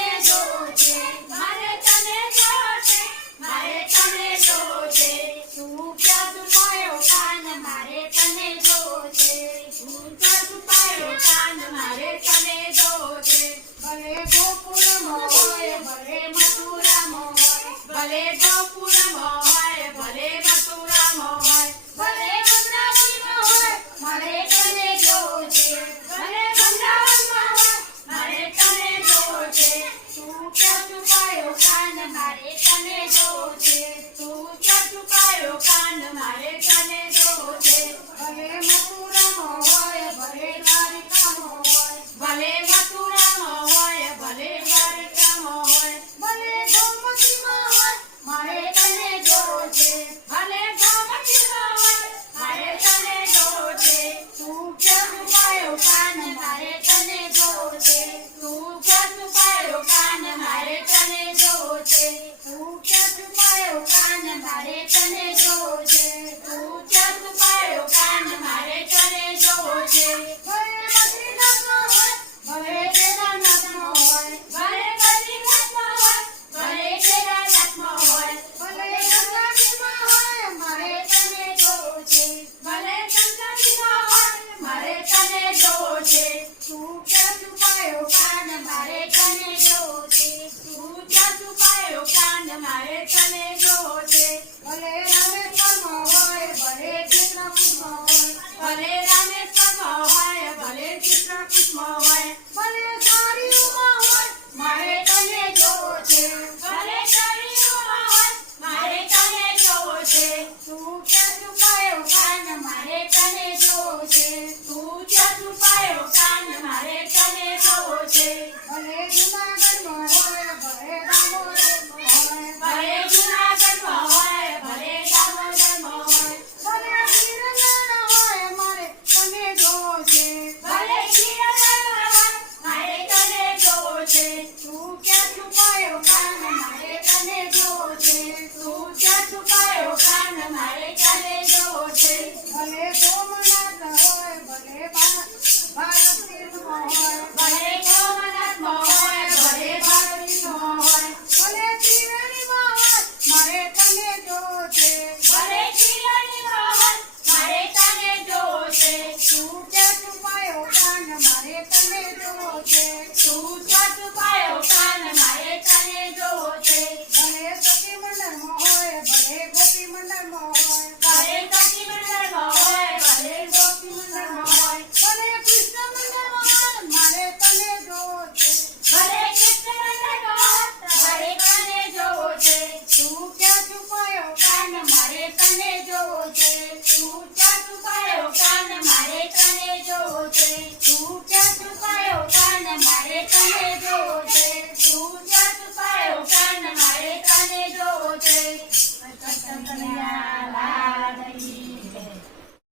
તને જોજે મારે તને જોજે મારે તને જોજે તું ક્યાં છુપાયો કાન મારે તને જોજે તું ક્યાં છુપાયો કાન મારે તને જોજે ભલે ગોકુળમાં હોય ભલે મથુરામાં હોય ભલે ગોકુળમાં હોય ભલે મથુરામાં હોય ભલે વૃંદાવનમાં હોય મારે તને જોજે ભલે વૃંદાવનમાં હોય મારે તને જોજે તું ક્યાં છુપાયો કાન મારે તને જોજે તું ક્યાં છુપાયો કાન મારે તને જોજે ભલે મથુરામાં હોય ભલે દ્વારકામાં હોય ભલે મથુરામાં હોય ભલે દ્વારકામાં હોય ભલે ગોમતીમાં હોય મારે તને જોજે ભલે ગોમતીમાં હોય મારે તને જોજે તું ક્યાં છુપાયો કાન મારે તને જોજે તું ક્યાં છુપાયો કાન મારે તને જોજે તું ક્યાં છુપાયો કાન મારે તને જોજે તું ક્યાં છુપાયો કાન મારે તને જોજે ભલે બદ્રીનાથમાં હોય ભલે કેદારનાથમાં હોય ભલે બદ્રીનાથમાં હોય ભલે કેદારનાથમાં હોય ભલે ગંગાજીમાં હોય મારે તને જોજે ભલે ગંગાજીમાં હોય મારે તને જોજે તું ક્યાં છુપાયો કાન મારે તને જોજે તું ક્યાં છુપાયો કાન મારે તને જોજે ભલે રામેશ્વરમાં હોય ભલે ચિત્રકૂટમાં હોય ભલે રામેશ્વરમાં હોય ભલે ચિત્રકૂટમાં હોય ભલે સારીઓમાં હોય મારે તને જોજે ભલે સારીઓમાં હોય મારે તને જોજે તું ક્યાં છુપાયો કાન મારે તને જોજે તું ક્યાં છુપાયો કાન મારે તને જોજે ભલે જૂનાગઢમાં હોય ભલે દામોદરમાં હોય ભલે જૂનાગઢમાં હોય ભલે દામોદરમાં હોય ભલે ગિરનાર હોય મારે તને જોજે ભલે ગિરનાર હોય મારે તને જોજે તું ક્યાં છુપાયો કાન